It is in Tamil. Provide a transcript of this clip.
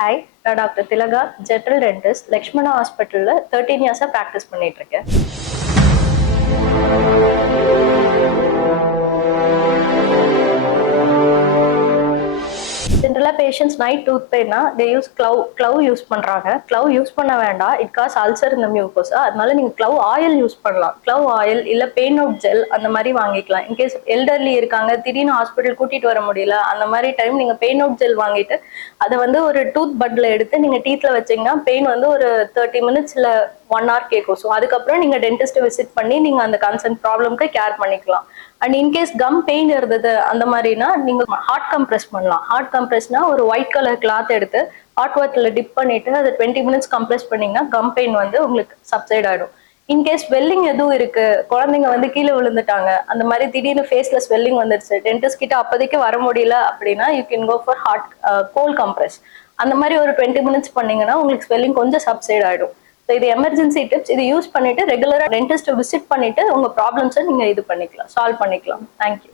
ஹாய், நான் டாக்டர் திலகா, ஜென்ரல் டென்டிஸ்ட், லக்ஷ்மணா ஹாஸ்பிட்டல்ல 13 இயர்ஸா பிராக்டிஸ் பண்ணிட்டு இருக்கேன். ஜென்ரலா patients night tooth பெயின்னா they use glove use பண்றாங்க. க்ளவ் யூஸ் பண்ண வேண்டாம். இட் காஸ் அல்சர் இந்த மியூக்கோசா. அதனால நீங்க க்ளவ் ஆயில் யூஸ் பண்ணலாம். க்ளவ் ஆயில் இல்ல பெயின் அவுட் ஜெல் அந்த மாதிரி வாங்கிக்கலாம். இன்கேஸ் எல்டர்லி இருக்காங்க, திடீர்னு ஹாஸ்பிட்டல் கூட்டிட்டு வர முடியல, அந்த மாதிரி டைம் நீங்க பெயின் அவுட் ஜெல் வாங்கிட்டு அதை வந்து ஒரு டூத் பட்ல எடுத்து நீங்க டீத்ல வச்சீங்கன்னா பெயின் வந்து ஒரு 30 மினிட்ஸ் இல்ல 1 hour கேட்கும். ஸோ அதுக்கப்புறம் நீங்க டென்டிஸ்ட் விசிட் பண்ணி நீங்க அந்த கன்சர்ன் ப்ராப்ளம்க்கு கேர் பண்ணிக்கலாம். அண்ட் இன்கேஸ் கம் பெயின் இருந்தது அந்த மாதிரினா நீங்க ஹார்ட் கம்ப்ரெஸ் பண்ணலாம். ஹார்ட் கம்ப்ரெஸ்னா ஒரு ஒயிட் கலர் கிளாத் எடுத்து ஹாட் வாட்டர்ல டிப் பண்ணிட்டு அதை 20 மினிட்ஸ் கம்ப்ரெஸ் பண்ணீங்கன்னா கம் பெயின் வந்து உங்களுக்கு சப்சைட் ஆயிடும். இன்கேஸ் ஸ்வெல்லிங் எதுவும் இருக்கு, குழந்தைங்க வந்து கீழே விழுந்துட்டாங்க, அந்த மாதிரி திடீர்னு ஃபேஸ்ல ஸ்வெல்லிங் வந்துருச்சு, டென்டிஸ்ட் கிட்ட அப்போதைக்கு வர முடியல அப்படின்னா you can go for hot cold compress. அந்த மாதிரி ஒரு 20 மினிட்ஸ் பண்ணீங்கன்னா உங்களுக்கு ஸ்வெல்லிங் கொஞ்சம் சப்சைட் ஆயிடும். ஸோ இது எமர்ஜென்சி டிப்ஸ். இது யூஸ் பண்ணிட்டு ரெகுலரா டென்டிஸ்ட் விசிட் பண்ணிட்டு உங்க ப்ராப்ளம்ஸை நீங்க இது பண்ணிக்கலாம், சால்வ் பண்ணிக்கலாம். தேங்க்யூ.